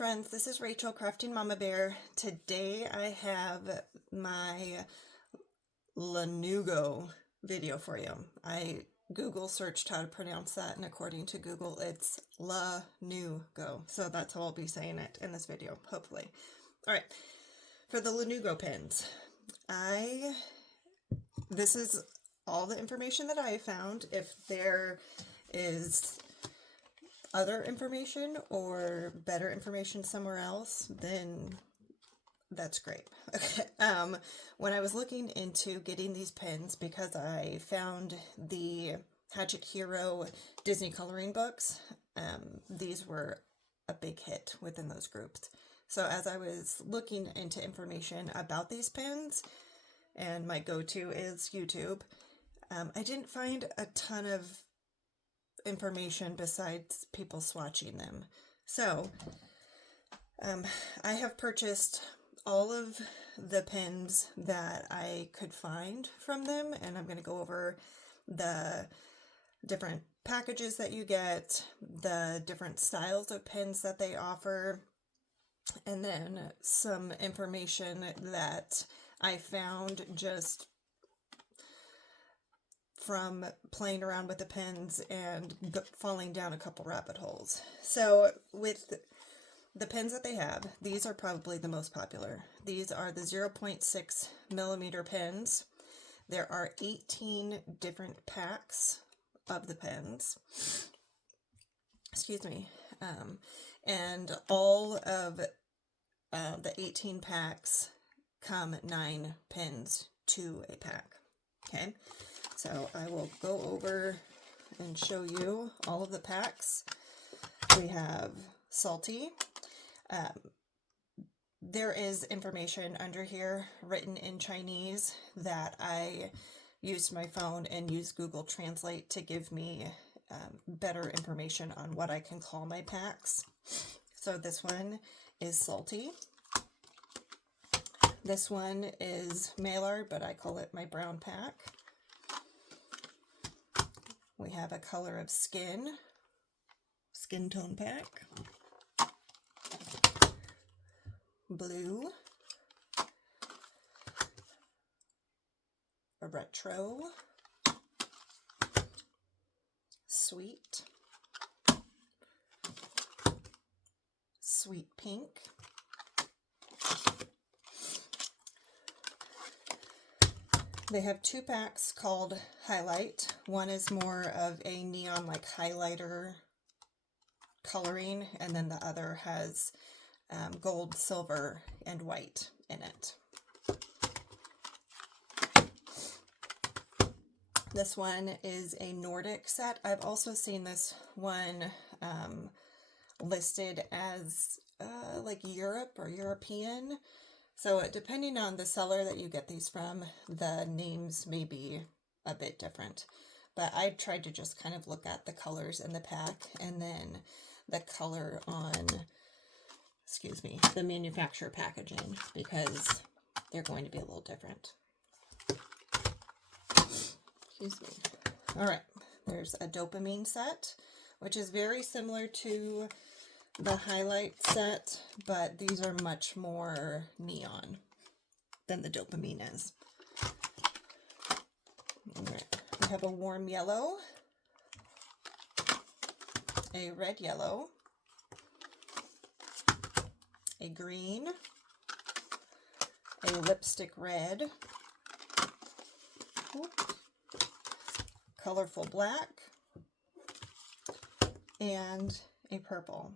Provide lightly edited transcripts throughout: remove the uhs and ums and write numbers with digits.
friends, this is Rachel, Crafting Mama Bear. Today I have my Lenugo video for you. I Google searched how to pronounce that, and according to Google it's Lenugo. So that's how I'll be saying it in this video, hopefully. Alright, for the Lenugo pens, this is all the information that I found. If there is other information or better information somewhere else, then that's great. Okay. When I was looking into getting these pens, because I found the Hatchet Hero Disney coloring books, these were a big hit within those groups. So as I was looking into information about these pens, and my go-to is YouTube, I didn't find a ton of information besides people swatching them. So I have purchased all of the pens that I could find from them, and I'm going to go over the different packages that you get, the different styles of pens that they offer, and then some information that I found just from playing around with the pens and falling down a couple rabbit holes. So with the pens that they have, these are probably the most popular. These are the 0.6 millimeter pens. There are 18 different packs of the pens. Excuse me. And all of the 18 packs come 9 pens to a pack. Okay. So I will go over and show you all of the packs. We have Salty. There is information under here written in Chinese that I used my phone and used Google Translate to give me better information on what I can call my packs. So this one is Salty. This one is Maillard, but I call it my brown pack. We have a color of skin tone pack, blue, a retro, sweet pink, they have 2 packs called Highlight. One is more of a neon like highlighter coloring, and then the other has gold, silver, and white in it. This one is a Nordic set. I've also seen this one listed as like Europe or European. So depending on the seller that you get these from, the names may be a bit different. But I tried to just kind of look at the colors in the pack and then the color on, the manufacturer packaging, because they're going to be a little different. Excuse me. All right, there's a Dopamine set, which is very similar to the Highlight set, but these are much more neon than the Dopamine is. All right, we have a warm yellow, a red yellow, a green, a lipstick red, colorful black, and a purple.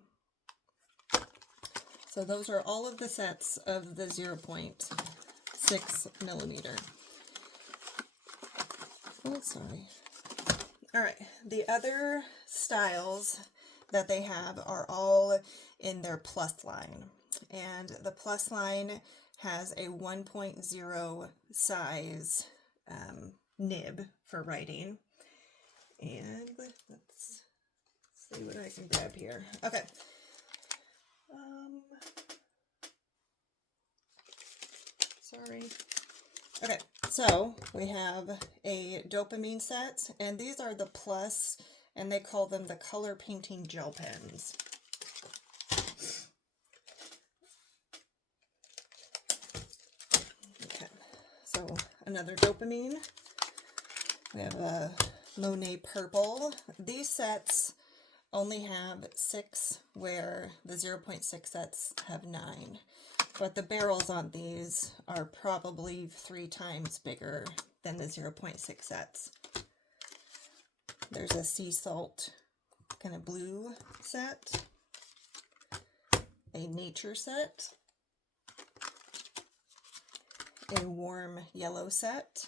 So those are all of the sets of the 0.6 millimeter. Oh, sorry. All right, the other styles that they have are all in their plus line. And the plus line has a 1.0 size nib for writing. And let's see what I can grab here. Okay. Sorry. Okay, so we have a Dopamine set, and these are the plus, and they call them the color painting gel pens. So another dopamine. We have a Monet Purple. These sets only have 6, where the 0.6 sets have 9. But the barrels on these are probably 3 times bigger than the 0.6 sets. There's a sea salt kind of blue set, a nature set, a warm yellow set,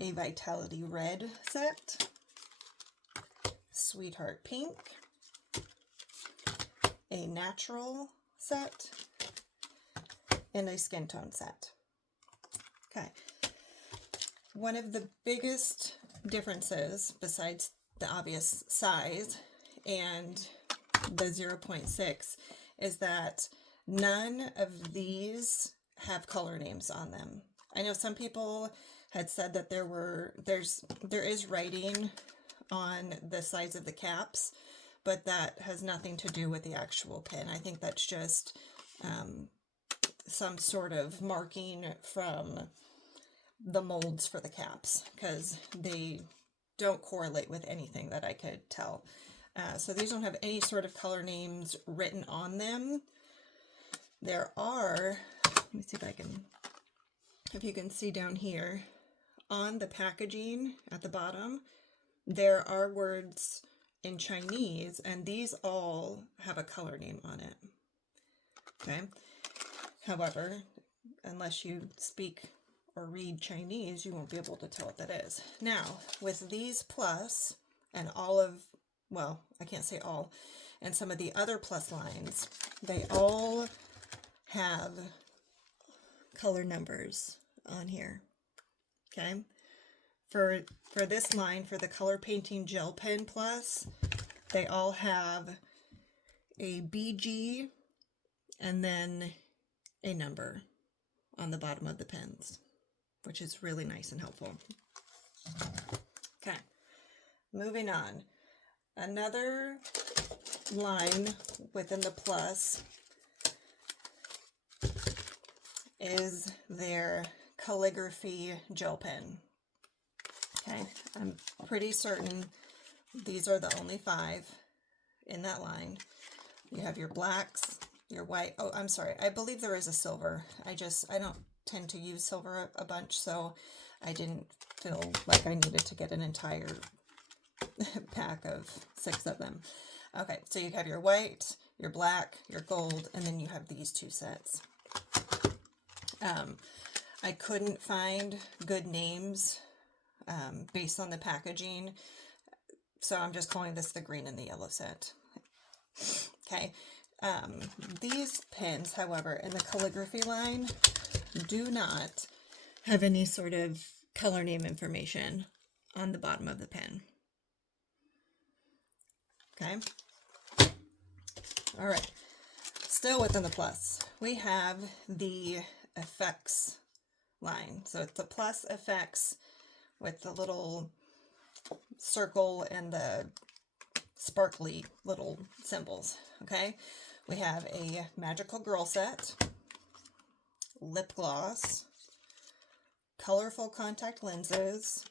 a vitality red set, sweetheart pink, a natural set, and a skin tone set. Okay. One of the biggest differences, besides the obvious size and the 0.6, is that none of these have color names on them. I know some people had said that there is writing on the sides of the caps, but that has nothing to do with the actual pen. I think that's just some sort of marking from the molds for the caps, because they don't correlate with anything that I could tell. So these don't have any sort of color names written on them. There are, let me see if you can see down here, on the packaging at the bottom, there are words in Chinese, and these all have a color name on it. Okay. However, unless you speak or read Chinese, you won't be able to tell what that is. Now, with these plus and all of, well, I can't say all, and some of the other plus lines, they all have color numbers on here. Okay. For this line, for the Color Painting Gel Pen Plus, they all have a BG and then a number on the bottom of the pens, which is really nice and helpful. Okay, moving on. Another line within the Plus is their Calligraphy Gel Pen. Okay, I'm pretty certain these are the only 5 in that line. You have your blacks, your white. Oh, I'm sorry. I believe there is a silver. I don't tend to use silver a bunch, so I didn't feel like I needed to get an entire pack of 6 of them. Okay, so you have your white, your black, your gold, and then you have these 2 sets. I couldn't find good names based on the packaging, so I'm just calling this the green and the yellow set. Okay, these pens, however, in the calligraphy line, do not have any sort of color name information on the bottom of the pen. Okay, all right, still within the Plus, we have the effects line. So it's the Plus effects with the little circle and the sparkly little symbols. Okay, we have a magical girl set, lip gloss, colorful contact lenses,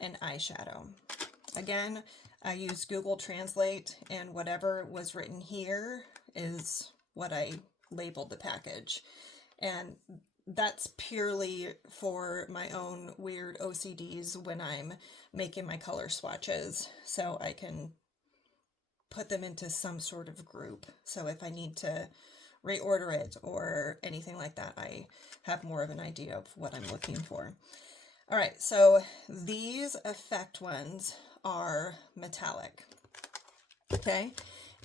and eyeshadow. Again, I used Google Translate, and whatever was written here is what I labeled the package. And that's purely for my own weird OCDs when I'm making my color swatches, so I can put them into some sort of group. So if I need to reorder it or anything like that, I have more of an idea of what I'm looking for. All right, so these effect ones are metallic. Okay,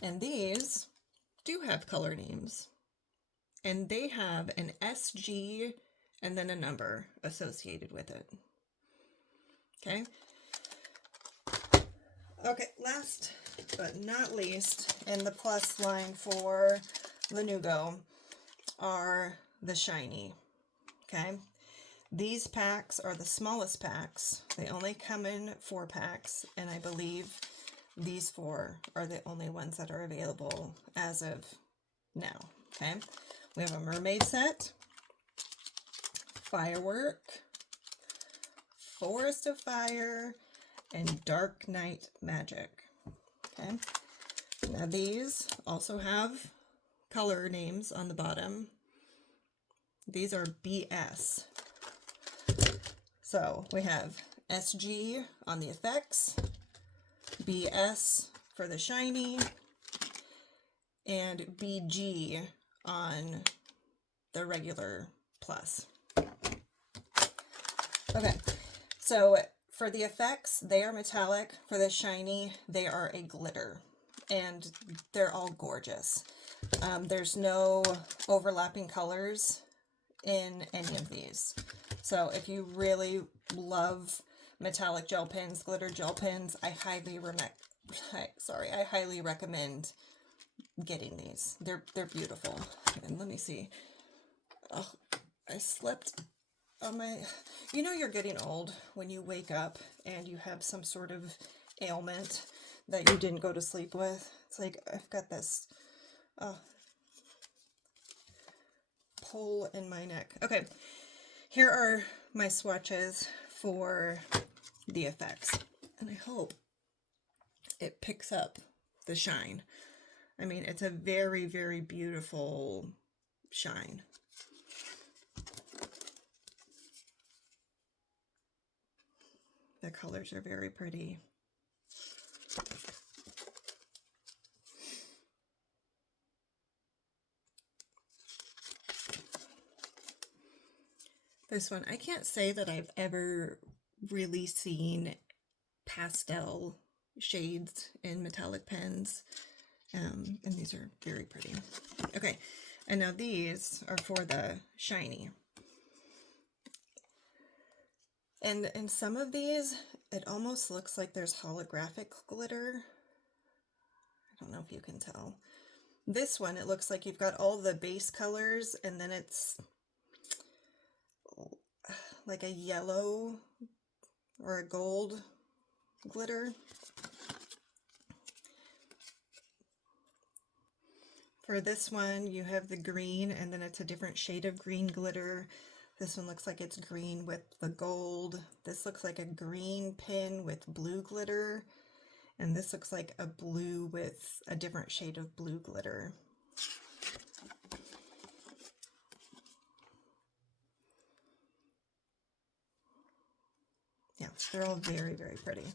and these do have color names, and they have an SG and then a number associated with it. Okay. Okay, last but not least, in the Plus line for Lenugo are the shiny. Okay, these packs are the smallest packs. They only come in 4 packs, and I believe these 4 are the only ones that are available as of now. Okay, we have a mermaid set, Firework, Forest of Fire, and Dark Night Magic. Okay, now these also have color names on the bottom. These are BS. So we have SG on the effects, BS for the shiny, and BG on the regular plus. Okay, so for the effects, they are metallic. For the shiny, they are a glitter, and they're all gorgeous. There's no overlapping colors in any of these. So if you really love metallic gel pens, glitter gel pens, I highly recommend getting these. They're beautiful. And let me see. Oh, I slept on my... You know you're getting old when you wake up and you have some sort of ailment that you didn't go to sleep with. It's like I've got this pull in my neck. Okay, here are my swatches for the effects. And I hope it picks up the shine. I mean, it's a very, very beautiful shine. The colors are very pretty. This one, I can't say that I've ever really seen pastel shades in metallic pens. And these are very pretty. Okay, and now these are for the shiny. And in some of these, it almost looks like there's holographic glitter. I don't know if you can tell. This one, it looks like you've got all the base colors, and then it's like a yellow or a gold glitter. For this one, you have the green, and then it's a different shade of green glitter. This one looks like it's green with the gold. This looks like a green pin with blue glitter. And this looks like a blue with a different shade of blue glitter. Yeah, they're all very, very pretty.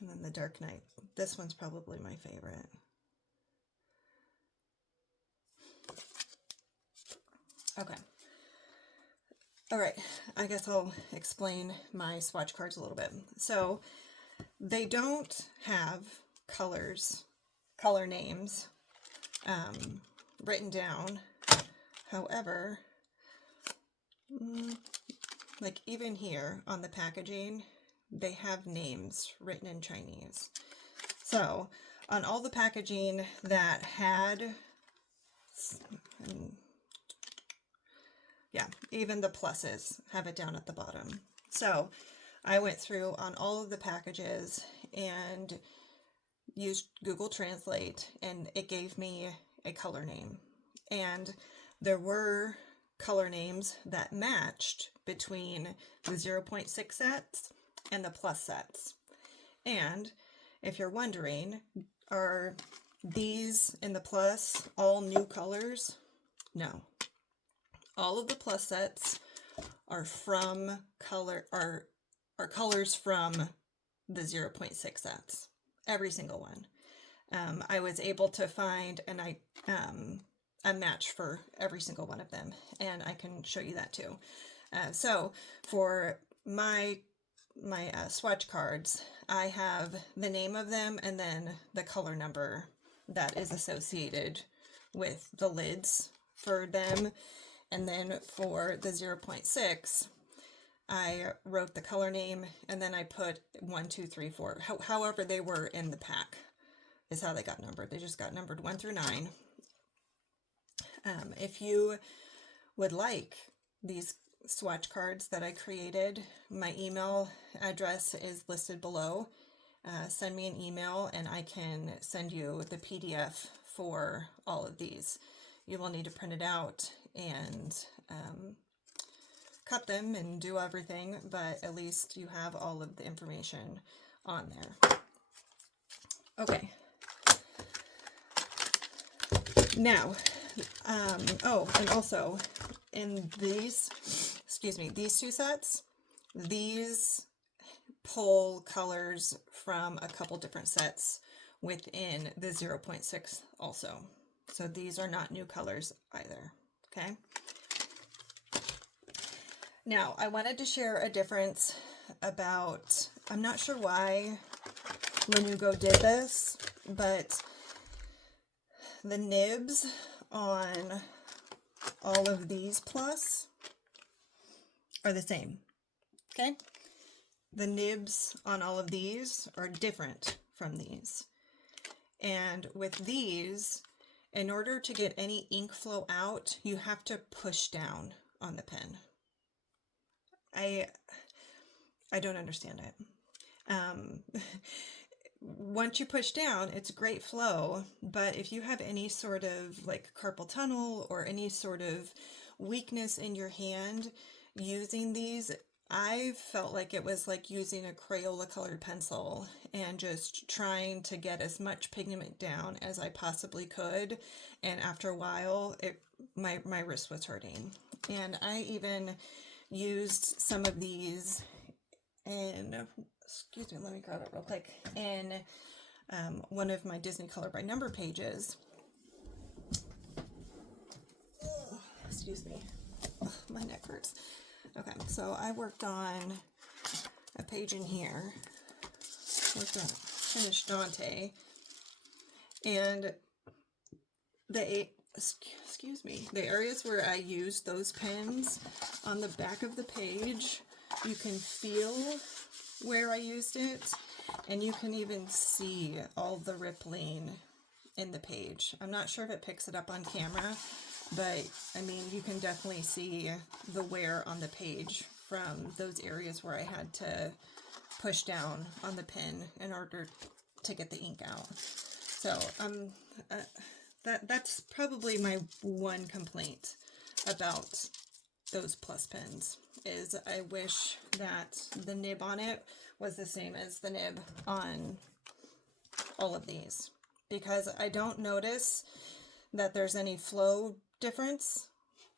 And then the Dark Night. This one's probably my favorite. Okay. All right, I guess I'll explain my swatch cards a little bit. So they don't have color names written down. However, like even here on the packaging, they have names written in Chinese. So on all the packaging that had, yeah, even the pluses have it down at the bottom. So I went through on all of the packages and used Google Translate, and it gave me a color name. And there were color names that matched between the 0.6 sets and the plus sets. And if you're wondering, are these in the plus all new colors? No. All of the plus sets are from are colors from the 0.6 sets. Every single one. I was able to find a match for every single one of them, and I can show you that too. So for my swatch cards, I have the name of them and then the color number that is associated with the lids for them. And then for the 0.6, I wrote the color name and then I put 1, 2, 3, 4. However they were in the pack is how they got numbered. They just got numbered 1 through 9. If you would like these swatch cards that I created, my email address is listed below. Send me an email and I can send you the PDF for all of these. You will need to print it out and cut them and do everything, but at least you have all of the information on there. Okay. Now, oh, and also in these, excuse me, these two sets, these pull colors from a couple different sets within the 0.6 also. So these are not new colors either, okay? Now, I wanted to share a difference about, I'm not sure why Lenugo did this, but the nibs on all of these plus are the same, okay? The nibs on all of these are different from these. And with these, in order to get any ink flow out, you have to push down on the pen. I don't understand it. Once you push down, it's great flow, but if you have any sort of like carpal tunnel or any sort of weakness in your hand using these, I felt like it was like using a Crayola colored pencil and just trying to get as much pigment down as I possibly could. And after a while, my wrist was hurting. And I even used some of these in, excuse me, let me grab it real quick, in one of my Disney Color by Number pages. Oh, excuse me, oh, my neck hurts. Okay, so I worked on a page in here, finished Dante, and excuse me, the areas where I used those pens on the back of the page, you can feel where I used it, and you can even see all the rippling in the page. I'm not sure if it picks it up on camera, but I mean, you can definitely see the wear on the page from those areas where I had to push down on the pen in order to get the ink out. So that's probably my one complaint about those plus pens, is I wish that the nib on it was the same as the nib on all of these, because I don't notice that there's any flow difference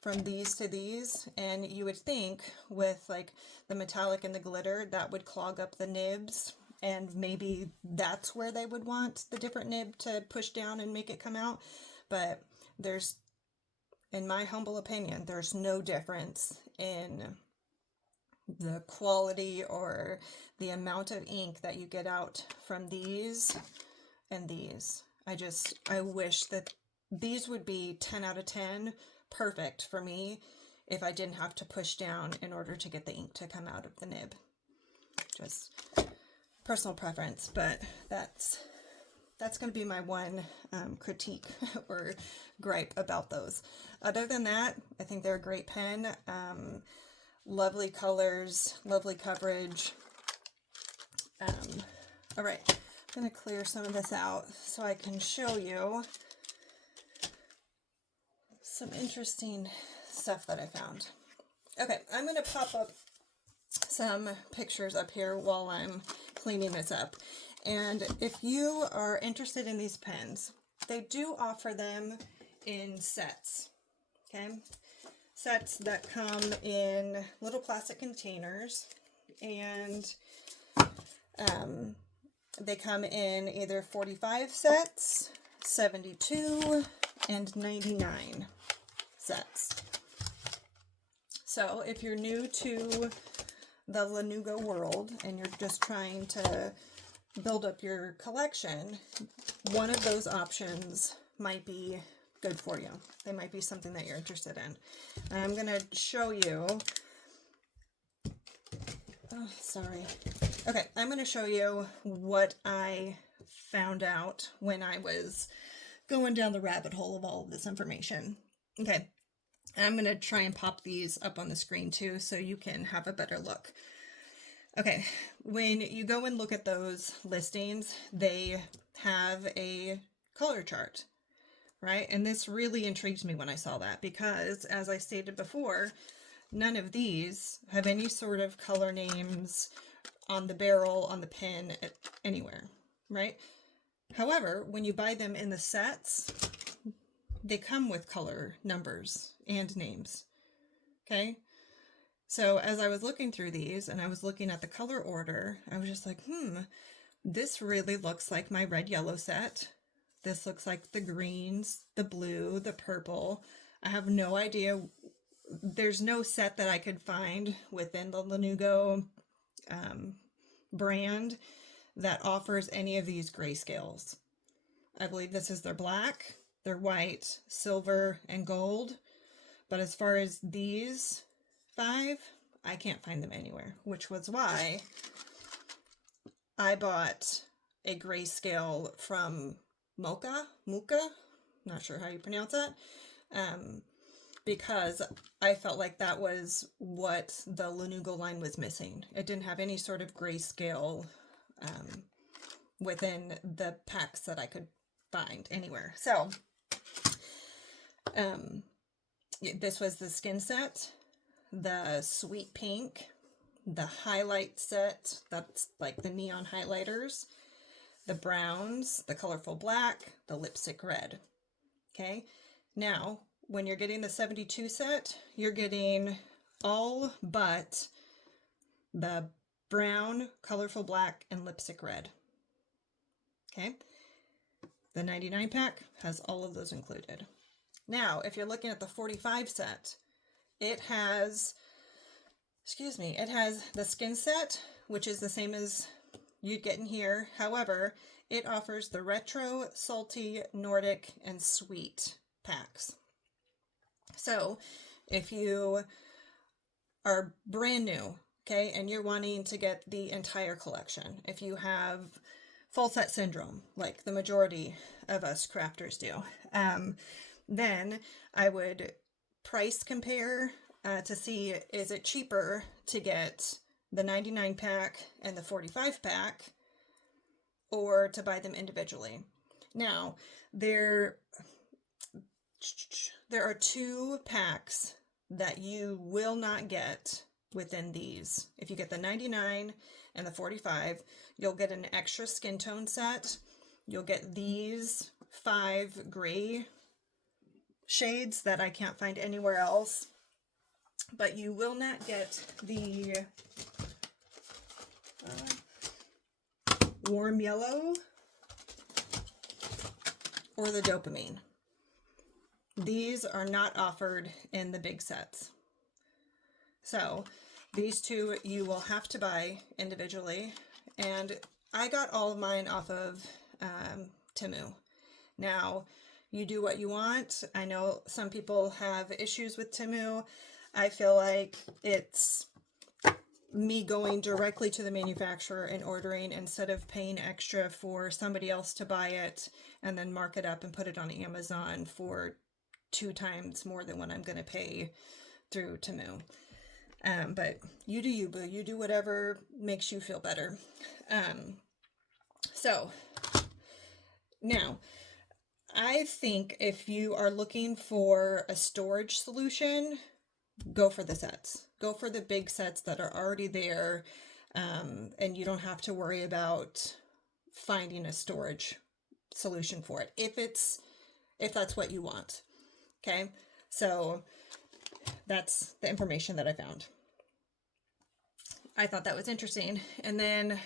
from these to these, and you would think with like the metallic and the glitter that would clog up the nibs, and maybe that's where they would want the different nib to push down and make it come out. But there's, in my humble opinion, there's no difference in the quality or the amount of ink that you get out from these and these. I wish that these would be 10 out of 10 perfect for me if I didn't have to push down in order to get the ink to come out of the nib. Just personal preference, but that's going to be my one critique or gripe about those. Other than that, I think they're a great pen. Lovely colors, lovely coverage. All right, I'm going to clear some of this out so I can show you some interesting stuff that I found. Okay, I'm going to pop up some pictures up here while I'm cleaning this up. And if you are interested in these pens, they do offer them in sets, okay? Sets that come in little plastic containers, and they come in either 45 sets, 72, and 99 sets. So if you're new to the Lenugo world and you're just trying to build up your collection, one of those options might be good for you. They might be something that you're interested in. And I'm going to show you, oh, sorry. Okay, I'm going to show you what I found out when I was going down the rabbit hole of all of this information. Okay, I'm going to try and pop these up on the screen too so you can have a better look. Okay, when you go and look at those listings, they have a color chart, right? And this really intrigued me when I saw that, because as I stated before, none of these have any sort of color names on the barrel, on the pin, anywhere, right? However, when you buy them in the sets, they come with color numbers and names, okay? So as I was looking through these and I was looking at the color order, I was just like, this really looks like my red yellow set. This looks like the greens, the blue, the purple. I have no idea. There's no set that I could find within the Lenugo brand that offers any of these grayscales. I believe this is their black, their white, silver, and gold. But as far as these 5, I can't find them anywhere, which was why I bought a grayscale from Muka, not sure how you pronounce that, because I felt like that was what the Lenugo line was missing. It didn't have any sort of grayscale within the packs that I could find anywhere. So this was the skin set, the sweet pink, the highlight set, that's like the neon highlighters, the browns, the colorful black, the lipstick red. Okay, now when you're getting the 72 set, you're getting all but the brown, colorful black, and lipstick red. Okay, the 99 pack has all of those included. Now, if you're looking at the 45 set, it has, it has the skin set, which is the same as you'd get in here. However, it offers the retro, salty, Nordic, and sweet packs. So if you are brand new, okay, and you're wanting to get the entire collection, if you have full set syndrome, like the majority of us crafters do, then I would price compare to see, is it cheaper to get the 99 pack and the 45 pack, or to buy them individually. Now, there are 2 packs that you will not get within these. If you get the 99 and the 45, you'll get an extra skin tone set. You'll get these 5 gray shades that I can't find anywhere else, but you will not get the warm yellow or the dopamine. These are not offered in the big sets. So these 2 you will have to buy individually, and I got all of mine off of Temu. Now, you do what you want. I know some people have issues with Temu. I feel like it's me going directly to the manufacturer and ordering instead of paying extra for somebody else to buy it and then mark it up and put it on Amazon for 2 times more than what I'm going to pay through Temu. But you do you, boo. You do whatever makes you feel better. So now, I think if you are looking for a storage solution, go for the sets. Go for the big sets that are already there, and you don't have to worry about finding a storage solution for it if that's what you want. Okay, so that's the information that I found. I thought that was interesting. And then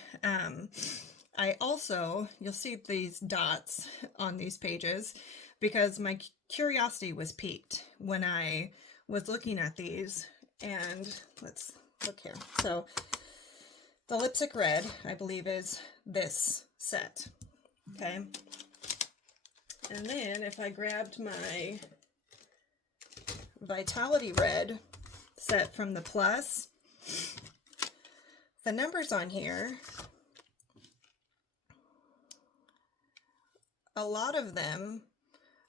I also, you'll see these dots on these pages because my curiosity was piqued when I was looking at these. And let's look here. So the lipstick red, I believe, is this set. Okay. And then if I grabbed my Vitality Red set from the Plus, the numbers on here, a lot of them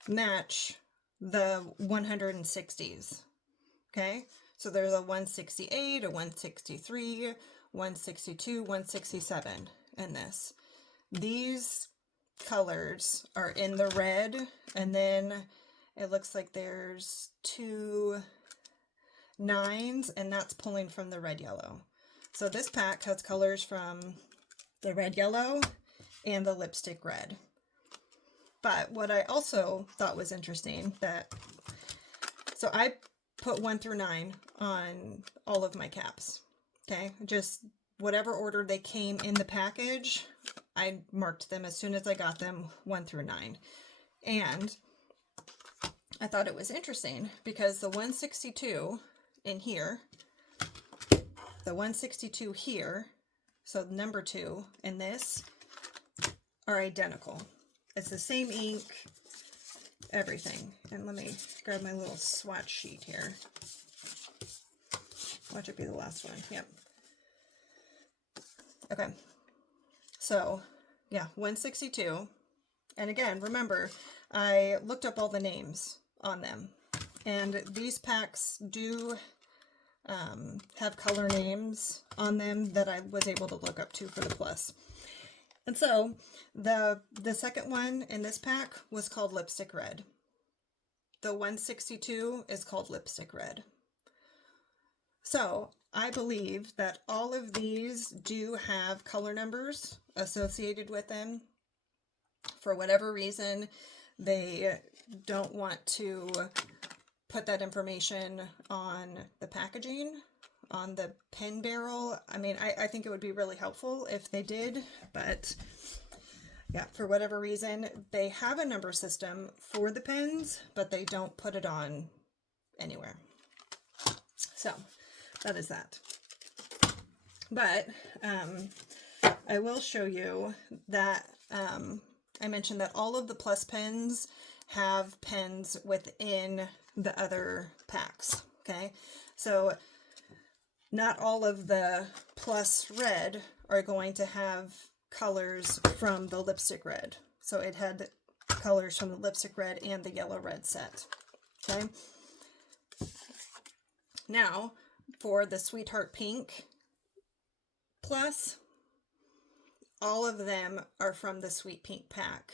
match the 160s. Okay, so there's a 168, a 163, 162, 167 in this. These colors are in the red, and then it looks like there's 2 9s, and that's pulling from the red yellow. So this pack has colors from the red yellow and the lipstick red. But what I also thought was interesting so I put 1 through 9 on all of my caps. Okay, just whatever order they came in the package, I marked them as soon as I got them 1 through 9. And I thought it was interesting because the 162 in here, the 162 here, so number 2 and this are identical. It's the same ink, everything. And let me grab my little swatch sheet here. Watch it be the last one. Yep. Okay. So, yeah, 162. And again, remember, I looked up all the names on them. And these packs do have color names on them that I was able to look up to for the plus. And so the second one in this pack was called Lipstick Red. The 162 is called Lipstick Red. So I believe that all of these do have color numbers associated with them. For whatever reason, they don't want to put that information on the packaging, on the pen barrel. I mean, I think it would be really helpful if they did, but yeah, for whatever reason, they have a number system for the pens, but they don't put it on anywhere. So that is that. But I will show you that I mentioned that all of the plus pens have pens within the other packs. Okay, so not all of the plus red are going to have colors from the lipstick red. So it had colors from the lipstick red and the yellow red set. Okay, now for the Sweetheart Pink plus, all of them are from the Sweet Pink pack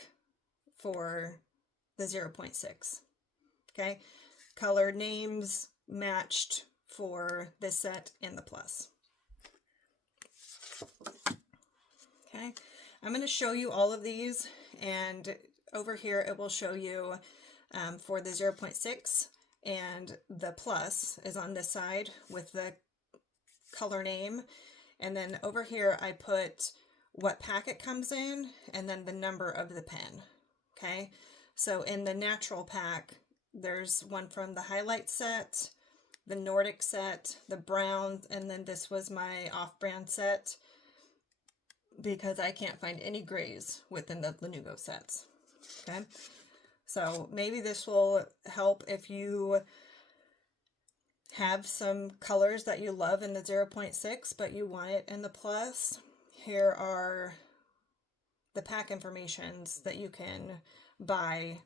for the 0.6. Okay, color names matched for this set and the plus. Okay, I'm going to show you all of these, and over here it will show you for the 0.6, and the plus is on this side with the color name, and then over here I put what pack it comes in and then the number of the pen. Okay, so in the natural pack there's one from the highlight set, the Nordic set, the brown, and then this was my off-brand set because I can't find any grays within the Lenugo sets. Okay, so maybe this will help if you have some colors that you love in the 0.6 but you want it in the plus. Here are the pack informations that you can buy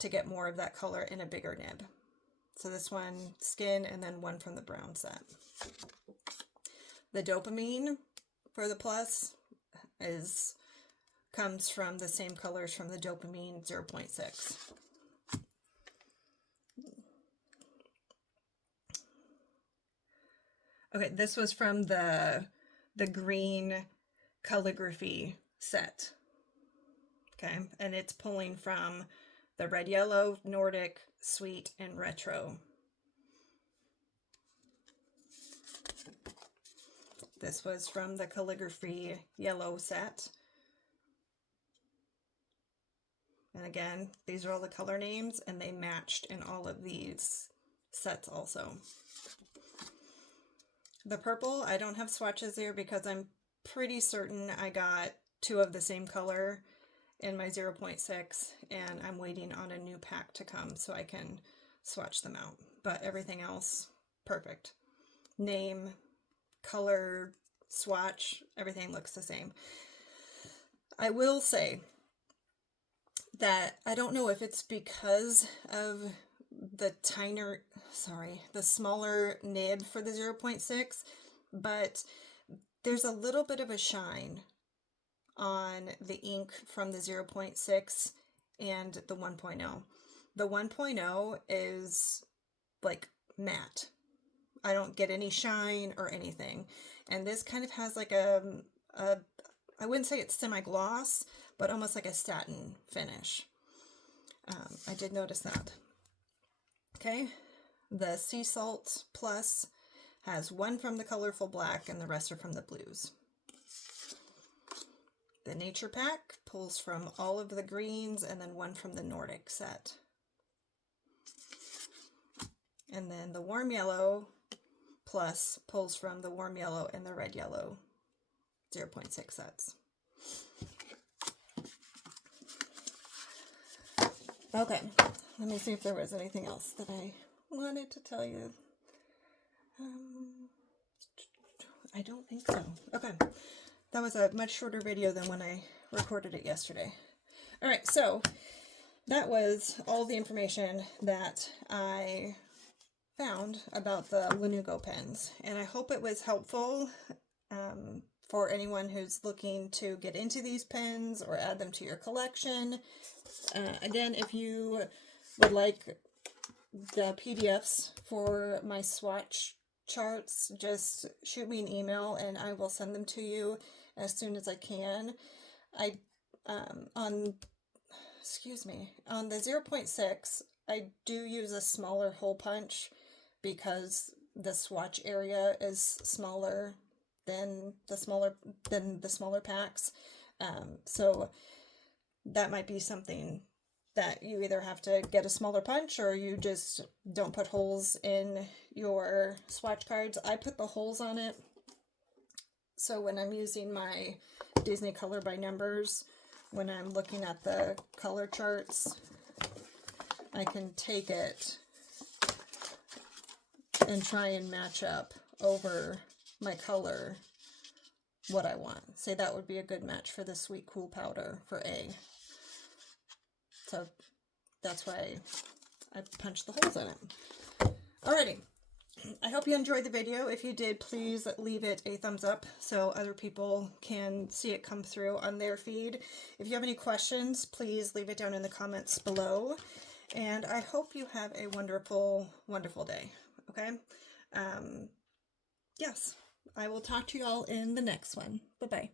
to get more of that color in a bigger nib. So this one, skin, and then one from the brown set. The dopamine for the plus comes from the same colors from the dopamine 0.6. Okay, this was from the green calligraphy set. Okay, and it's pulling from the red, yellow, Nordic, sweet, and retro. This was from the calligraphy yellow set. And again, these are all the color names, and they matched in all of these sets also. The purple, I don't have swatches there because I'm pretty certain I got 2 of the same color in my 0.6, and I'm waiting on a new pack to come so I can swatch them out. But everything else, perfect. Name, color, swatch, everything looks the same. I will say that I don't know if it's because of the smaller nib for the 0.6, but there's a little bit of a shine on the ink from the 0.6 and the 1.0. The 1.0 is like matte. I don't get any shine or anything. And this kind of has like I wouldn't say it's semi-gloss, but almost like a satin finish. I did notice that. Okay, the Sea Salt Plus has one from the colorful black and the rest are from the blues. The Nature Pack pulls from all of the greens and then one from the Nordic set. And then the Warm Yellow Plus pulls from the Warm Yellow and the Red Yellow 0.6 sets. Okay, let me see if there was anything else that I wanted to tell you. I don't think so. Okay, that was a much shorter video than when I recorded it yesterday. All right, so that was all the information that I found about the Lenugo pens, and I hope it was helpful for anyone who's looking to get into these pens or add them to your collection. Again, if you would like the PDFs for my swatch charts, just shoot me an email and I will send them to you as soon as I can. On the 0.6, I do use a smaller hole punch because the swatch area is smaller than the smaller packs. So that might be something that you either have to get a smaller punch or you just don't put holes in your swatch cards. I put the holes on it, so when I'm using my Disney color by numbers, when I'm looking at the color charts, I can take it and try and match up over my color what I want. Say that would be a good match for the Sweet Cool Powder for A. So that's why I punched the holes in it. Alrighty, I hope you enjoyed the video. If you did, please leave it a thumbs up so other people can see it come through on their feed. If you have any questions, please leave it down in the comments below. And I hope you have a wonderful, wonderful day. Okay? Yes, I will talk to you all in the next one. Bye-bye.